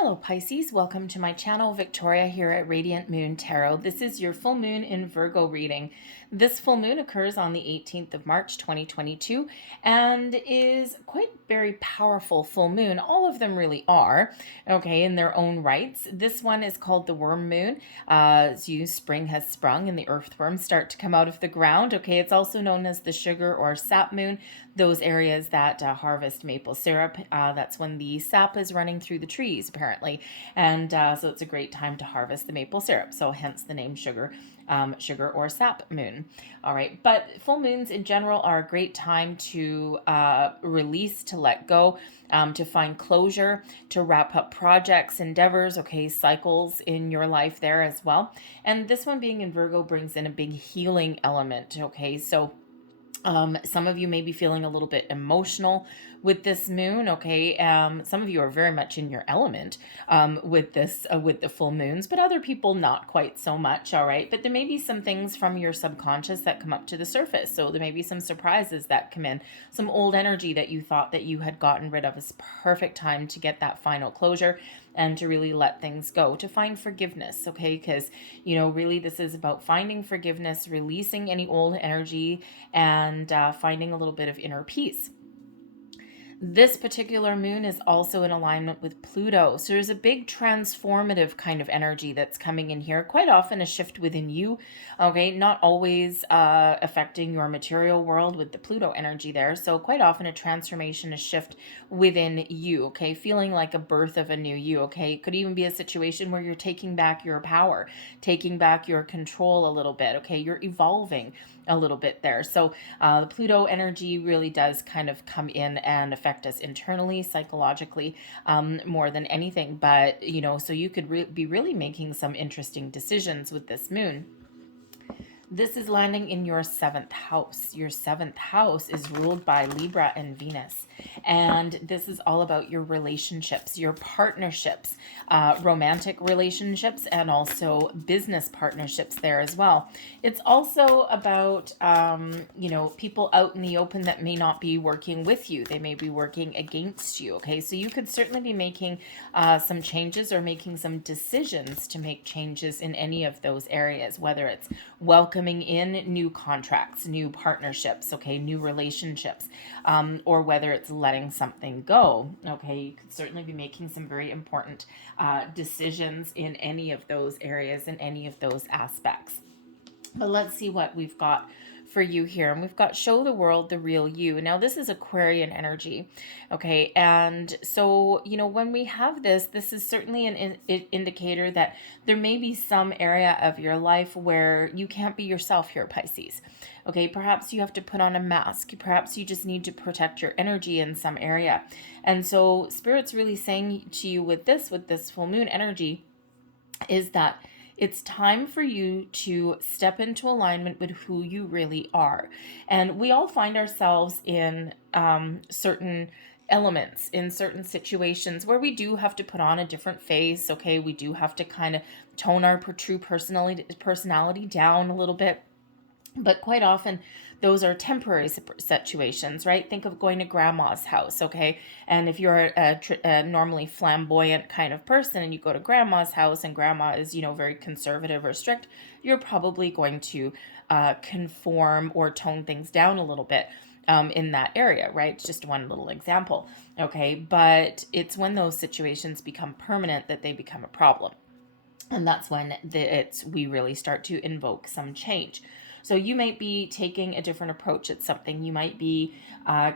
Hello Pisces, welcome to my channel. Victoria here at Radiant Moon Tarot. This is your full moon in Virgo reading. This full moon occurs on the 18th of March 2022 and is quite very powerful full moon. All of them really are, okay, in their own rights. This one is called the worm moon. Spring has sprung and the earthworms start to come out of the ground. Okay, it's also known as the sugar or sap moon. Those areas that harvest maple syrup, that's when the sap is running through the trees apparently, and so it's a great time to harvest the maple syrup, so hence the name sugar or sap moon. All right, but full moons in general are a great time to release, to let go, to find closure, to wrap up projects, endeavors, okay, cycles in your life there as well. And this one being in Virgo brings in a big healing element, okay? So some of you may be feeling a little bit emotional with this moon, okay? Some of you are very much in your element with the full moons, but other people not quite so much, all right? But there may be some things from your subconscious that come up to the surface. So there may be some surprises that come in, some old energy that you thought that you had gotten rid of. Is perfect time to get that final closure and to really let things go, to find forgiveness, okay? Because, you know, really this is about finding forgiveness, releasing any old energy, and finding a little bit of inner peace. This particular moon is also in alignment with Pluto. So there's a big transformative kind of energy that's coming in here. Quite often a shift within you, okay? Not always affecting your material world with the Pluto energy there. So quite often a transformation, a shift within you, okay? Feeling like a birth of a new you, okay? It could even be a situation where you're taking back your power, taking back your control a little bit, okay? You're evolving a little bit there. So the Pluto energy really does kind of come in and affect us internally, psychologically, more than anything. But, you know, so you could be really making some interesting decisions with this moon. This is landing in your 7th house. Your 7th house is ruled by Libra and Venus. And this is all about your relationships, your partnerships, romantic relationships, and also business partnerships there as well. It's also about, you know, people out in the open that may not be working with you. They may be working against you, okay? So you could certainly be making some changes or making some decisions to make changes in any of those areas, whether it's welcoming in new contracts, new partnerships, okay, new relationships, or whether it's letting something go, okay. You could certainly be making some very important decisions in any of those areas, in any of those aspects. But let's see what we've got for you here. And we've got show the world the real you. Now this is Aquarian energy, okay? And so, you know, when we have this is certainly an indicator that there may be some area of your life where you can't be yourself here, Pisces. Okay, perhaps you have to put on a mask. Perhaps you just need to protect your energy in some area. And so Spirit's really saying to you with this full moon energy is that it's time for you to step into alignment with who you really are. And we all find ourselves in certain elements, in certain situations where we do have to put on a different face, okay? We do have to kind of tone our true personality down a little bit. But quite often, those are temporary situations, right? Think of going to grandma's house, okay? And if you're a normally flamboyant kind of person and you go to grandma's house and grandma is, you know, very conservative or strict, you're probably going to conform or tone things down a little bit in that area, right? It's just one little example, okay? But it's when those situations become permanent that they become a problem. And that's when we really start to invoke some change. So you might be taking a different approach at something. You might be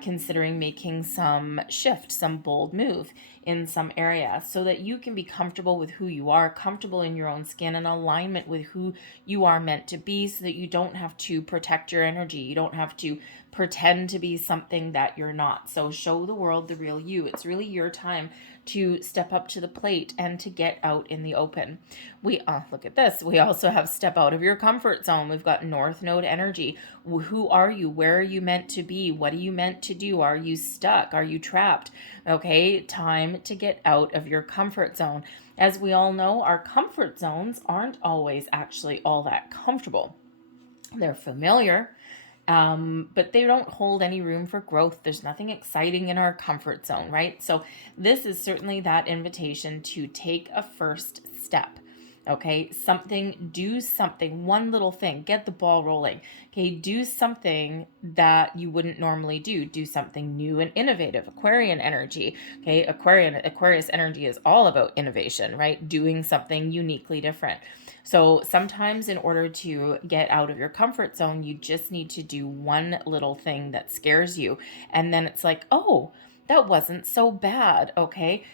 considering making some shift, some bold move in some area so that you can be comfortable with who you are, comfortable in your own skin, and alignment with who you are meant to be so that you don't have to protect your energy. You don't have to pretend to be something that you're not. So show the world the real you. It's really your time to step up to the plate and to get out in the open. Look at this. We also have step out of your comfort zone. We've got North Node energy. Who are you? Where are you meant to be? What are you meant to do? Are you stuck? Are you trapped? Okay, time to get out of your comfort zone. As we all know, our comfort zones aren't always actually all that comfortable. They're familiar. but they don't hold any room for growth. There's nothing exciting in our comfort zone, right? So this is certainly that invitation to take a first step. Okay, do something, one little thing, get the ball rolling. Okay, do something that you wouldn't normally do. Do something new and innovative. Aquarian energy. Okay, Aquarius energy is all about innovation, right? Doing something uniquely different. So sometimes in order to get out of your comfort zone, you just need to do one little thing that scares you. And then it's like, oh, that wasn't so bad. Okay.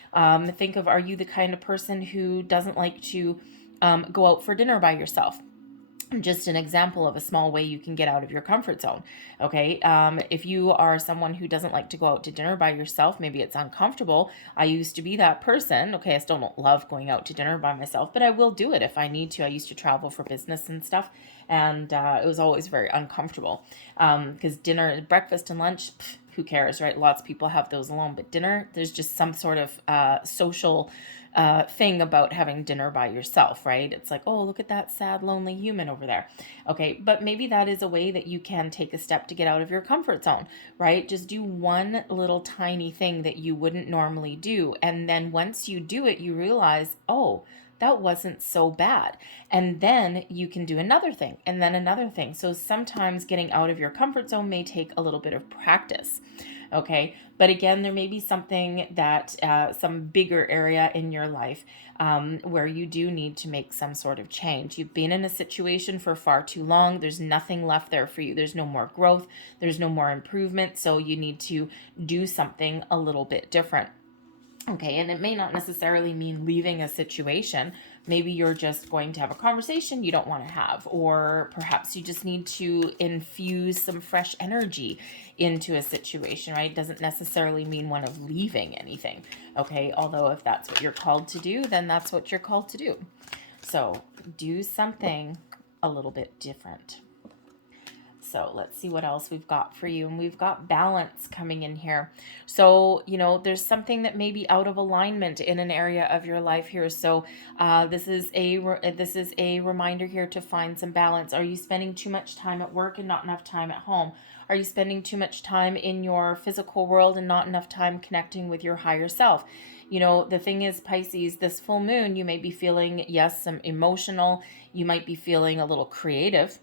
Think of, are you the kind of person who doesn't like to go out for dinner by yourself? Just an example of a small way you can get out of your comfort zone. Okay. If you are someone who doesn't like to go out to dinner by yourself, maybe it's uncomfortable. I used to be that person. Okay. I still don't love going out to dinner by myself, but I will do it if I need to. I used to travel for business and stuff, and it was always very uncomfortable because dinner, breakfast, and lunch, who cares, right? Lots of people have those alone, but dinner, there's just some sort of social thing about having dinner by yourself, right? It's like, oh, look at that sad, lonely human over there. Okay, but maybe that is a way that you can take a step to get out of your comfort zone, right? Just do one little tiny thing that you wouldn't normally do. And then once you do it, you realize, oh, that wasn't so bad. And then you can do another thing and then another thing. So sometimes getting out of your comfort zone may take a little bit of practice. Okay. But again, there may be something that, some bigger area in your life where you do need to make some sort of change. You've been in a situation for far too long. There's nothing left there for you. There's no more growth. There's no more improvement. So you need to do something a little bit different. Okay, and it may not necessarily mean leaving a situation. Maybe you're just going to have a conversation you don't want to have, or perhaps you just need to infuse some fresh energy into a situation, right? It doesn't necessarily mean one of leaving anything, okay? Although if that's what you're called to do, then that's what you're called to do. So do something a little bit different. So let's see what else we've got for you. And we've got balance coming in here. So, there's something that may be out of alignment in an area of your life here. So this is a reminder here to find some balance. Are you spending too much time at work and not enough time at home? Are you spending too much time in your physical world and not enough time connecting with your higher self? The thing is, Pisces, this full moon, you may be feeling, yes, some emotional. You might be feeling a little creative.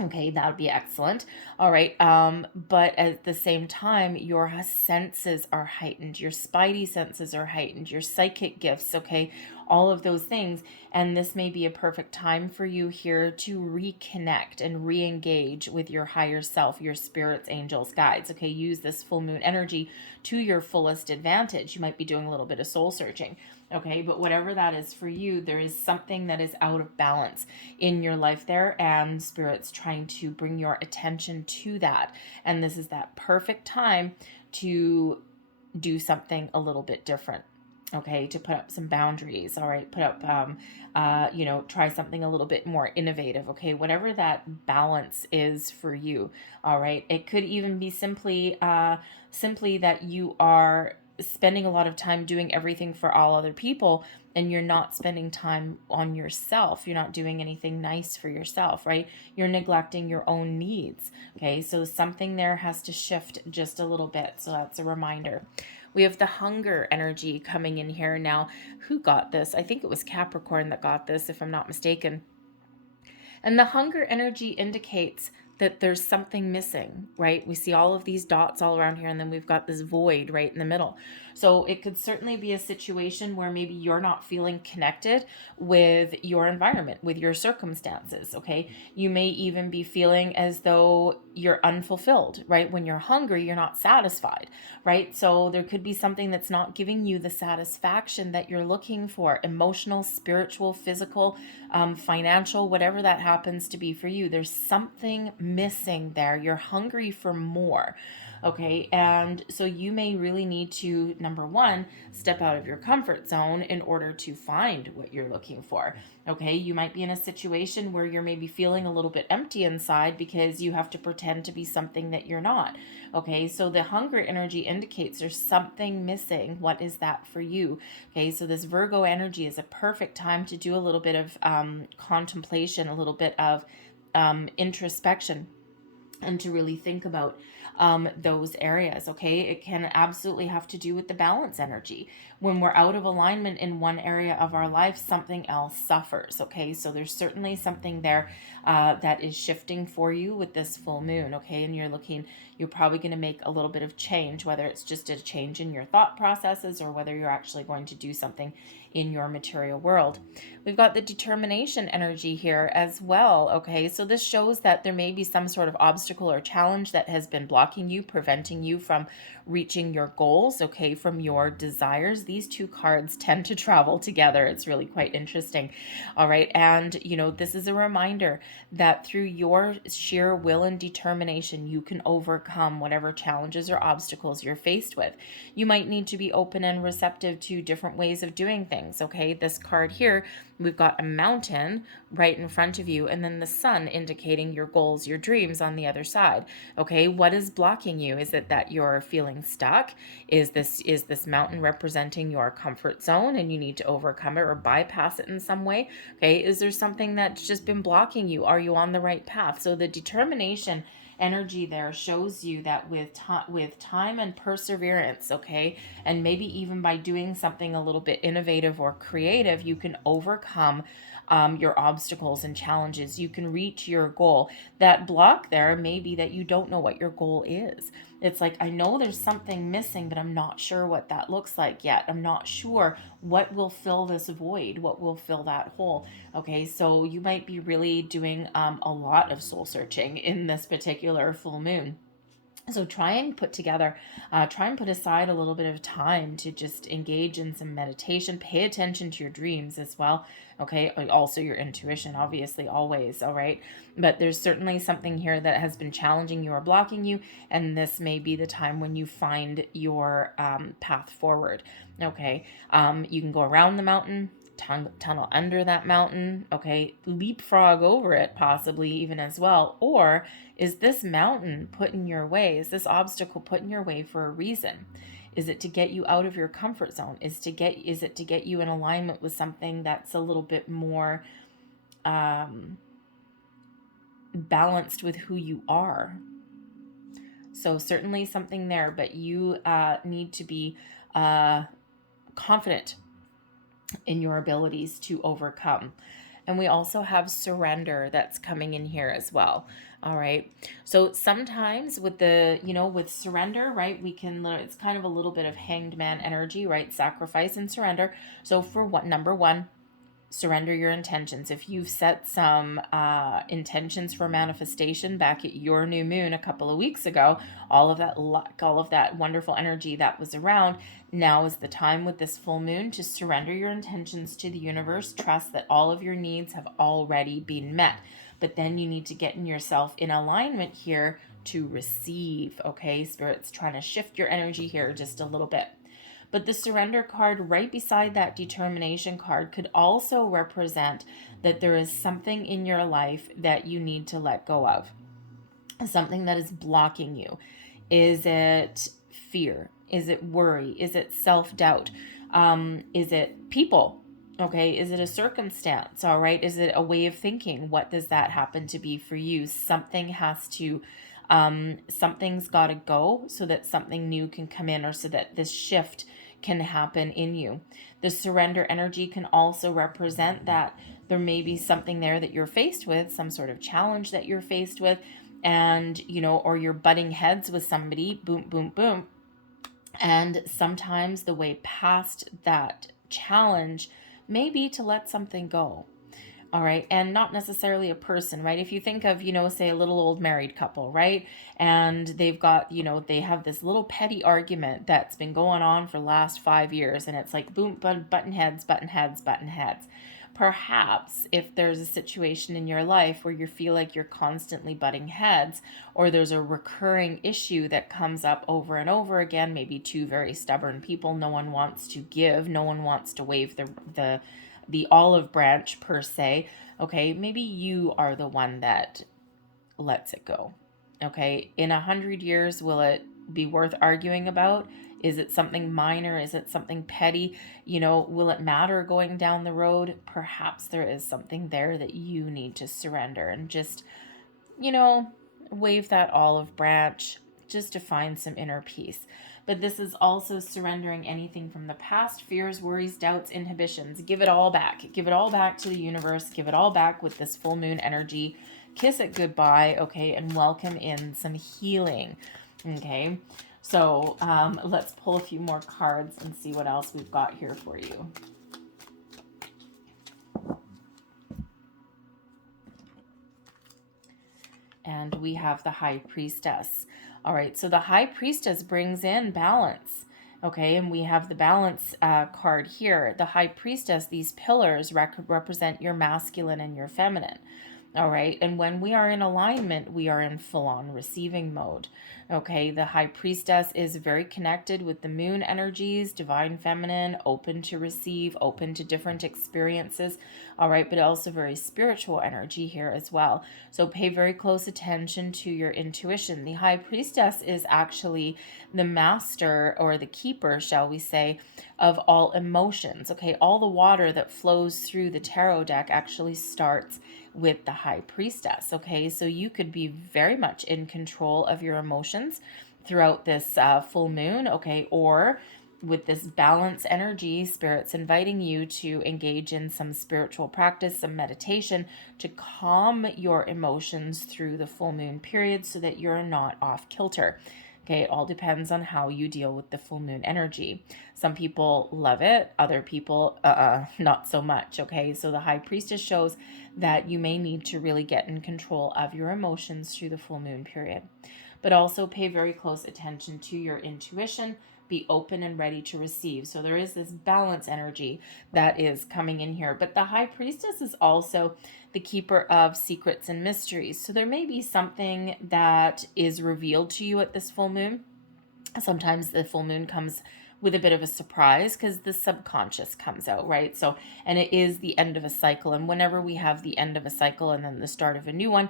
Okay, that would be excellent. All right. But at the same time, your senses are heightened. Your spidey senses are heightened. Your psychic gifts, okay, all of those things. And this may be a perfect time for you here to reconnect and re-engage with your higher self, your spirits, angels, guides. Okay, use this full moon energy to your fullest advantage. You might be doing a little bit of soul searching. Okay, but whatever that is for you, there is something that is out of balance in your life there, and Spirit's trying to bring your attention to that. And this is that perfect time to do something a little bit different. Okay, to put up some boundaries. All right, put up, try something a little bit more innovative. Okay, whatever that balance is for you. All right, it could even be simply that you are spending a lot of time doing everything for all other people and you're not spending time on yourself. You're not doing anything nice for yourself, right? You're neglecting your own needs. Okay, so something there has to shift just a little bit. So that's a reminder. We have the hunger energy coming in here now. Who got this? I think it was Capricorn that got this, if I'm not mistaken. And the hunger energy indicates that there's something missing, right? We see all of these dots all around here, and then we've got this void right in the middle. So it could certainly be a situation where maybe you're not feeling connected with your environment, with your circumstances, okay? You may even be feeling as though you're unfulfilled, right? When you're hungry, you're not satisfied, right? So there could be something that's not giving you the satisfaction that you're looking for, emotional, spiritual, physical, financial, whatever that happens to be for you. There's something missing there. You're hungry for more. Okay, and so you may really need to, number one, step out of your comfort zone in order to find what you're looking for. Okay, you might be in a situation where you're maybe feeling a little bit empty inside because you have to pretend to be something that you're not. Okay, so the hunger energy indicates there's something missing. What is that for you? Okay, so this Virgo energy is a perfect time to do a little bit of contemplation, a little bit of introspection. and to really think about those areas. Okay, it can absolutely have to do with the balance energy. When we're out of alignment in one area of our life, something else suffers. Okay, so there's certainly something there that is shifting for you with this full moon. Okay, and you're probably going to make a little bit of change, whether it's just a change in your thought processes or whether you're actually going to do something in your material world. We've got the determination energy here as well. Okay, so this shows that there may be some sort of obstacle or challenge that has been blocking you, preventing you from reaching your goals, okay, from your desires. These two cards tend to travel together. It's really quite interesting. All right, and this is a reminder that through your sheer will and determination, you can overcome whatever challenges or obstacles you're faced with. You might need to be open and receptive to different ways of doing things. Okay, this card here, we've got a mountain right in front of you, and then the sun indicating your goals, your dreams on the other side. Okay, what is blocking you? Is it that you're feeling stuck? Is this mountain representing your comfort zone and you need to overcome it or bypass it in some way? Okay, is there something that's just been blocking you? Are you on the right path? So the determination energy there shows you that with time and perseverance, okay, and maybe even by doing something a little bit innovative or creative, you can overcome your obstacles and challenges. You can reach your goal. That block there may be that you don't know what your goal is. It's like, I know there's something missing, but I'm not sure what that looks like yet. I'm not sure what will fill this void, what will fill that hole. Okay, so you might be really doing a lot of soul searching in this particular full moon. So try and put aside a little bit of time to just engage in some meditation. Pay attention to your dreams as well. Okay, also your intuition, obviously, always. All right, but there's certainly something here that has been challenging you or blocking you, and this may be the time when you find your path forward. Okay, you can go around the mountain, tunnel under that mountain, okay, leapfrog over it possibly even as well. Or is this mountain put in your way? Is this obstacle put in your way for a reason? Is it to get you out of your comfort zone? Is it to get you in alignment with something that's a little bit more balanced with who you are? So certainly something there, but you need to be confident in your abilities to overcome. And we also have surrender that's coming in here as well. All right. So sometimes with with surrender, right, it's kind of a little bit of hanged man energy, right? Sacrifice and surrender. So for number one, surrender your intentions. If you've set some intentions for manifestation back at your new moon a couple of weeks ago, all of that luck, all of that wonderful energy that was around, now is the time with this full moon to surrender your intentions to the universe. Trust that all of your needs have already been met. But then you need to get yourself in alignment here to receive. Okay, Spirit's trying to shift your energy here just a little bit. But the surrender card right beside that determination card could also represent that there is something in your life that you need to let go of. Something that is blocking you. Is it fear? Is it worry? Is it self-doubt? Is it people? Okay, is it a circumstance? All right, is it a way of thinking? What does that happen to be for you? Something's got to go so that something new can come in, or so that this shift can happen in you. The surrender energy can also represent that there may be something there that you're faced with, some sort of challenge that you're faced with, and or you're butting heads with somebody, boom, boom, boom. And sometimes the way past that challenge may be to let something go. All right. And not necessarily a person, right? If you think of, say a little old married couple, right? And they've got, they have this little petty argument that's been going on for the last 5 years. And it's like, boom, button heads, button heads, button heads. Perhaps if there's a situation in your life where you feel like you're constantly butting heads, or there's a recurring issue that comes up over and over again, maybe two very stubborn people, no one wants to give, no one wants to wave the olive branch per se. Okay, maybe you are the one that lets it go. Okay, in 100 years, will it be worth arguing about? Is it something minor? Is it something petty? Will it matter going down the road? Perhaps there is something there that you need to surrender and just, wave that olive branch just to find some inner peace. But this is also surrendering anything from the past, fears, worries, doubts, inhibitions. Give it all back. Give it all back to the universe. Give it all back with this full moon energy. Kiss it goodbye, okay, and welcome in some healing, okay? So let's pull a few more cards and see what else we've got here for you. And we have the High Priestess. All right, so the High Priestess brings in balance. Okay, and we have the balance card here. The High Priestess, these pillars represent your masculine and your feminine. All right, and when we are in alignment, we are in full-on receiving mode. Okay, the High Priestess is very connected with the moon energies, divine feminine, open to receive, open to different experiences. All right, but also very spiritual energy here as well. So pay very close attention to your intuition. The High Priestess is actually the master, or the keeper, shall we say, of all emotions. Okay, all the water that flows through the tarot deck actually starts with the High Priestess. Okay, so you could be very much in control of your emotions throughout this full moon. Okay, or with this balance energy, Spirit's inviting you to engage in some spiritual practice, some meditation to calm your emotions through the full moon period so that you're not off kilter. Okay, it all depends on how you deal with the full moon energy. Some people love it, other people, not so much. Okay, so the High Priestess shows that you may need to really get in control of your emotions through the full moon period. But also pay very close attention to your intuition. Be open and ready to receive. So there is this balance energy that is coming in here. But the High Priestess is also the keeper of secrets and mysteries. So there may be something that is revealed to you at this full moon. Sometimes the full moon comes with a bit of a surprise because the subconscious comes out, right? So, and it is the end of a cycle. And whenever we have the end of a cycle and then the start of a new one,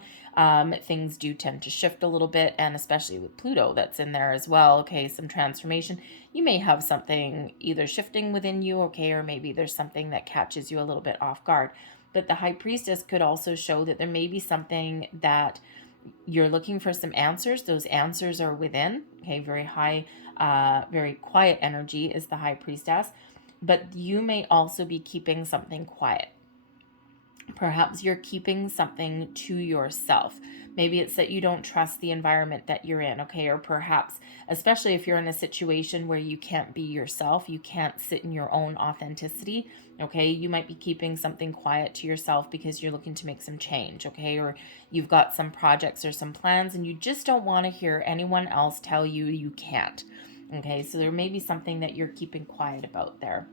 things do tend to shift a little bit. And especially with Pluto that's in there as well. Okay, some transformation. You may have something either shifting within you, okay, or maybe there's something that catches you a little bit off guard. But the High Priestess could also show that there may be something that you're looking for some answers. Those answers are within. Okay, very high, very quiet energy is the High Priestess. But you may also be keeping something quiet. Perhaps you're keeping something to yourself. Maybe it's that you don't trust the environment that you're in, okay? Or perhaps, especially if you're in a situation where you can't be yourself, you can't sit in your own authenticity, okay? You might be keeping something quiet to yourself because you're looking to make some change, okay? Or you've got some projects or some plans and you just don't want to hear anyone else tell you you can't, okay? So there may be something that you're keeping quiet about there.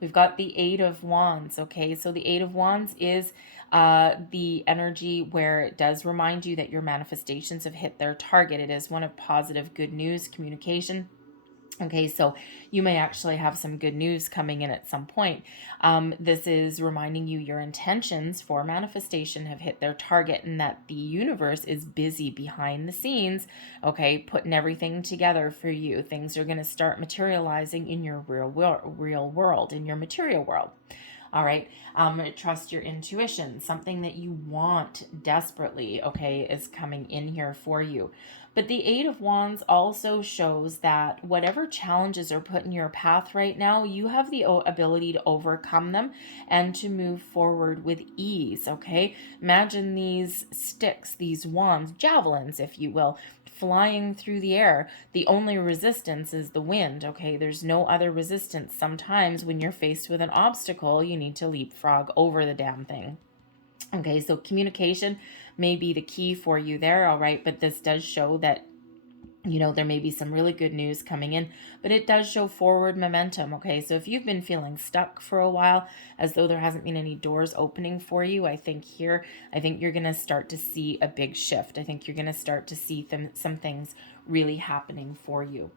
We've got the Eight of Wands, okay? So the Eight of Wands is the energy where it does remind you that your manifestations have hit their target. It is one of positive, good news, communication. Okay, so you may actually have some good news coming in at some point. This is reminding you your intentions for manifestation have hit their target and that the universe is busy behind the scenes, okay, putting everything together for you. Things are going to start materializing in your real world, in your material world. All right, trust your intuition. Something that you want desperately, okay, is coming in here for you. But the Eight of Wands also shows that whatever challenges are put in your path right now, you have the ability to overcome them and to move forward with ease, okay? Imagine these sticks, these wands, javelins, if you will, flying through the air. The only resistance is the wind, okay? There's no other resistance. Sometimes when you're faced with an obstacle, you need to leapfrog over the damn thing. Okay, so communication may be the key for you there, all right? But this does show that, you know, there may be some really good news coming in, but it does show forward momentum, okay? So if you've been feeling stuck for a while, as though there hasn't been any doors opening for you, I think you're going to start to see a big shift. I think you're going to start to see some things really happening for you.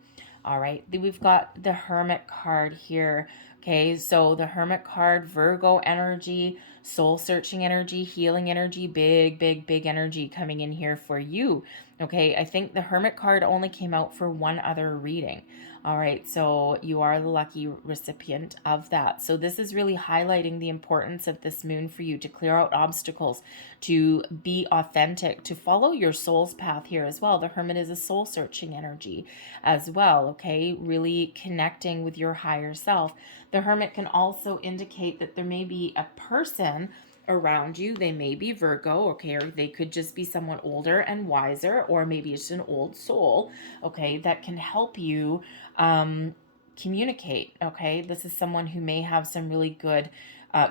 All right, then we've got the Hermit card here. Okay, so the Hermit card, Virgo energy, soul-searching energy, healing energy, big energy coming in here for you. Okay, I think the Hermit card only came out for one other reading. All right, so you are the lucky recipient of that. So this is really highlighting the importance of this moon for you to clear out obstacles, to be authentic, to follow your soul's path here as well. The Hermit is a soul searching energy as well, okay? Really connecting with your higher self. The Hermit can also indicate that there may be a person around you. They may be Virgo, okay, or they could just be someone older and wiser, or maybe it's an old soul, okay, that can help you communicate, okay. This is someone who may have some really good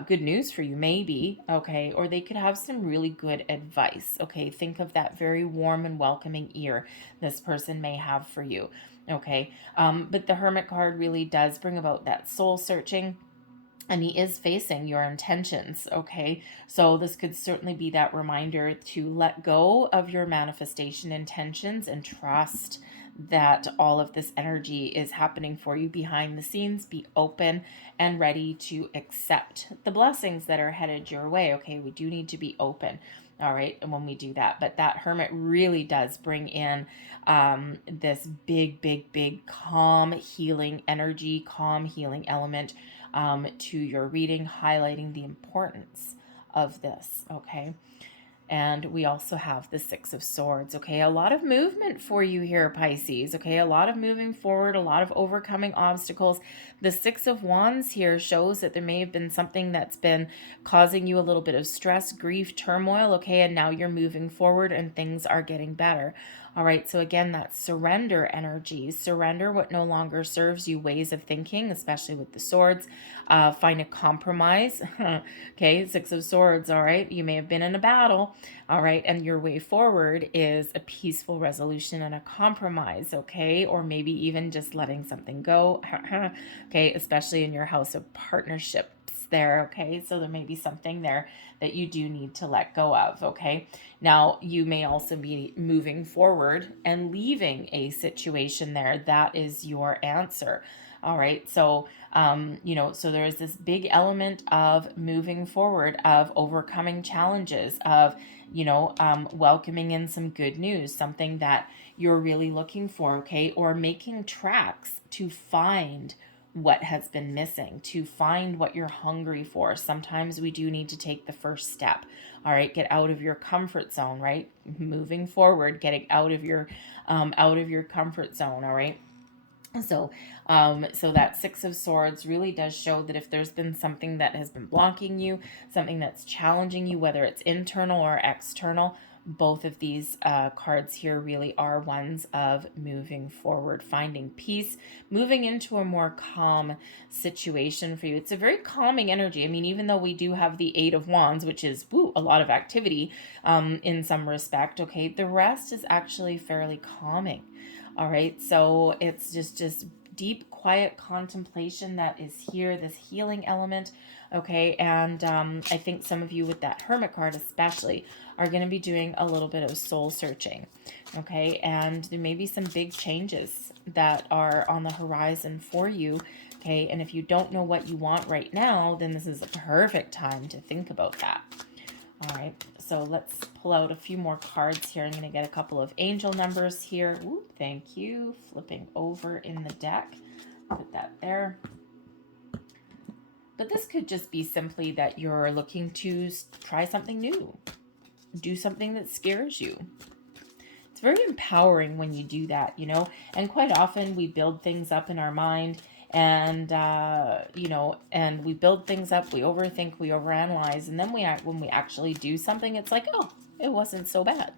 news for you, maybe, okay, or they could have some really good advice, okay. Think of that very warm and welcoming ear this person may have for you, okay. But the Hermit card really does bring about that soul searching, and he is facing your intentions, okay? So this could certainly be that reminder to let go of your manifestation intentions and trust that all of this energy is happening for you behind the scenes. Be open and ready to accept the blessings that are headed your way, okay? We do need to be open, all right, and when we do that. But that Hermit really does bring in this big calm healing energy, calm healing element to your reading, highlighting the importance of this, okay? And we also have the Six of Swords, okay? A lot of movement for you here, Pisces, okay? A lot of moving forward, a lot of overcoming obstacles. The Six of Wands here shows that there may have been something that's been causing you a little bit of stress, grief, turmoil, okay? And now you're moving forward and things are getting better. All right, so again, that surrender energy. Surrender what no longer serves you, ways of thinking, especially with the swords. Find a compromise. Okay, Six of Swords, all right? You may have been in a battle, all right? And your way forward is a peaceful resolution and a compromise, okay? Or maybe even just letting something go, okay? Especially in your house of partnerships there, okay? So there may be something there that you do need to let go of, okay? Now, you may also be moving forward and leaving a situation there. That is your answer. All right. So, so there is this big element of moving forward, of overcoming challenges, of, welcoming in some good news, something that you're really looking for, okay? Or making tracks to find what has been missing, to find what you're hungry for. Sometimes we do need to take the first step. All right, get out of your comfort zone, right? Moving forward, getting out of your comfort zone, all right? So, so that Six of Swords really does show that if there's been something that has been blocking you, something that's challenging you, whether it's internal or external, both of these cards here really are ones of moving forward, finding peace, moving into a more calm situation for you. It's a very calming energy. I mean, even though we do have the Eight of Wands, which is a lot of activity in some respect, okay, the rest is actually fairly calming. All right, so it's just deep, quiet contemplation that is here, this healing element, okay? And I think some of you with that Hermit card especially are going to be doing a little bit of soul searching, okay? And there may be some big changes that are on the horizon for you, okay? And if you don't know what you want right now, then this is a perfect time to think about that. All right, so let's pull out a few more cards here. I'm going to get a couple of angel numbers here. Ooh, thank you. Flipping over in the deck. Put that there. But this could just be simply that you're looking to try something new. Do something that scares you. It's very empowering when you do that, and quite often we build things up in our mind and and we build things up, we overthink, we overanalyze, and then when we actually do something, it's like, oh, it wasn't so bad.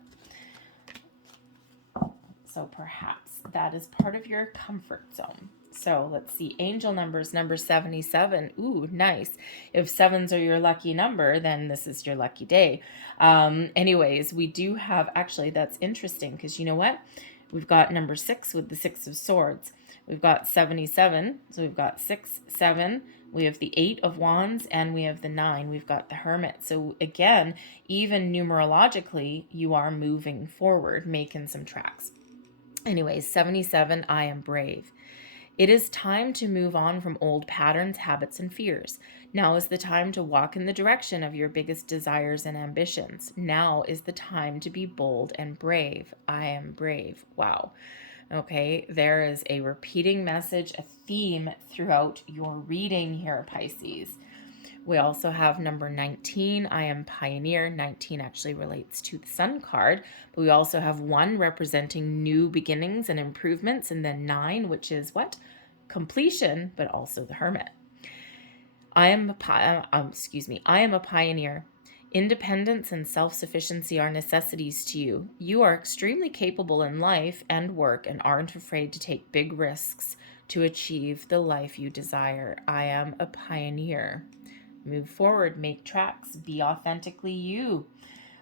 So perhaps that is part of your comfort zone. So let's see, angel numbers, number 77. Ooh, nice. If sevens are your lucky number, then this is your lucky day. Anyways, we do have, actually, that's interesting because you know what? We've got number 6 with the Six of Swords. We've got 77. So we've got 6, 7. We have the 8 of Wands and we have the 9. We've got the Hermit. So again, even numerologically, you are moving forward, making some tracks. Anyways, 77, I am brave. It is time to move on from old patterns, habits, and fears. Now is the time to walk in the direction of your biggest desires and ambitions. Now is the time to be bold and brave. I am brave. Wow. Okay, there is a repeating message, a theme throughout your reading here, Pisces. We also have number 19, I am pioneer. 19 actually relates to the Sun card, but we also have 1 representing new beginnings and improvements, and then 9, which is what? Completion, but also the Hermit. I am a pioneer. Independence and self-sufficiency are necessities to you. You are extremely capable in life and work and aren't afraid to take big risks to achieve the life you desire. I am a pioneer. Move forward, make tracks, be authentically you.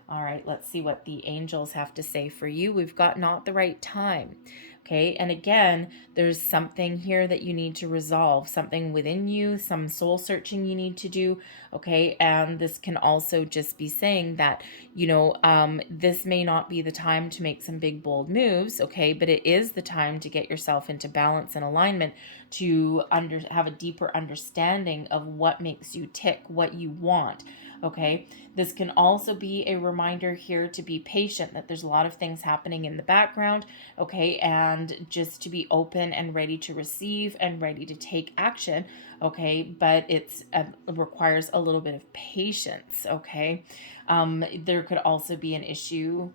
All right, let's see what the angels have to say for you. We've got not the right time. Okay, and again, there's something here that you need to resolve, something within you, some soul searching you need to do. Okay, and this can also just be saying that, this may not be the time to make some big, bold moves. Okay, but it is the time to get yourself into balance and alignment, to have a deeper understanding of what makes you tick, what you want. Okay, this can also be a reminder here to be patient, that there's a lot of things happening in the background. Okay, and just to be open and ready to receive and ready to take action. Okay, but it requires a little bit of patience. Okay, there could also be an issue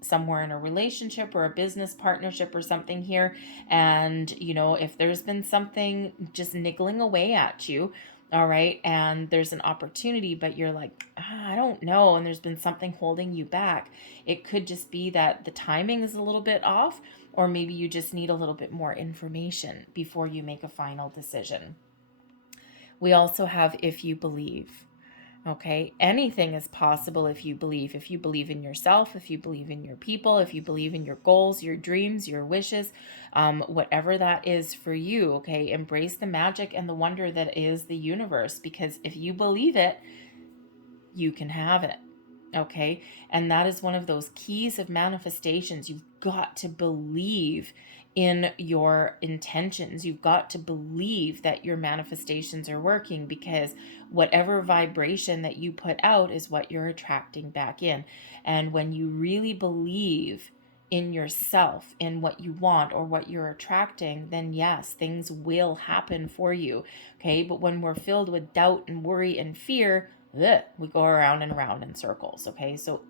somewhere in a relationship or a business partnership or something here, and if there's been something just niggling away at you, all right, and there's an opportunity, but you're like, I don't know, and there's been something holding you back. It could just be that the timing is a little bit off, or maybe you just need a little bit more information before you make a final decision. We also have if you believe. Okay, anything is possible if you believe. If you believe in yourself, if you believe in your people, if you believe in your goals, your dreams, your wishes, whatever that is for you. Okay, embrace the magic and the wonder that is the universe, because if you believe it, you can have it. Okay, and that is one of those keys of manifestations. You've got to believe in your intentions. You've got to believe that your manifestations are working, because whatever vibration that you put out is what you're attracting back in. And when you really believe in yourself, in what you want or what you're attracting, then yes, things will happen for you. Okay, but when we're filled with doubt and worry and fear, we go around and around in circles. Okay, so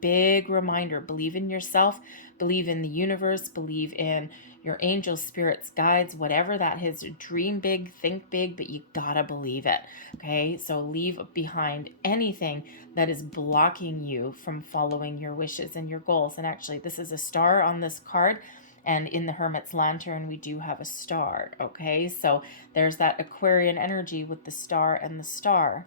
big reminder, believe in yourself, believe in the universe, believe in your angels, spirits, guides, whatever that is. Dream big, think big, but you gotta believe it. Okay, so leave behind anything that is blocking you from following your wishes and your goals. And actually, this is a star on this card, and in the Hermit's lantern we do have a star. Okay, so there's that Aquarian energy with the star and the star.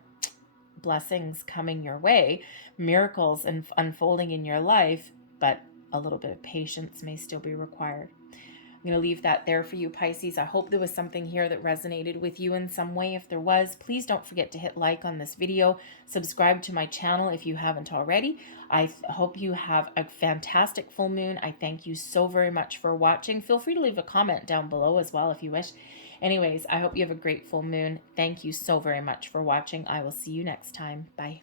Blessings coming your way, miracles and unfolding in your life, but a little bit of patience may still be required. I'm going to leave that there for you, Pisces. I hope there was something here that resonated with you in some way. If there was, please don't forget to hit like on this video. Subscribe to my channel if you haven't already. I hope you have a fantastic full moon. I thank you so very much for watching. Feel free to leave a comment down below as well if you wish. Anyways, I hope you have a great full moon. Thank you so very much for watching. I will see you next time. Bye.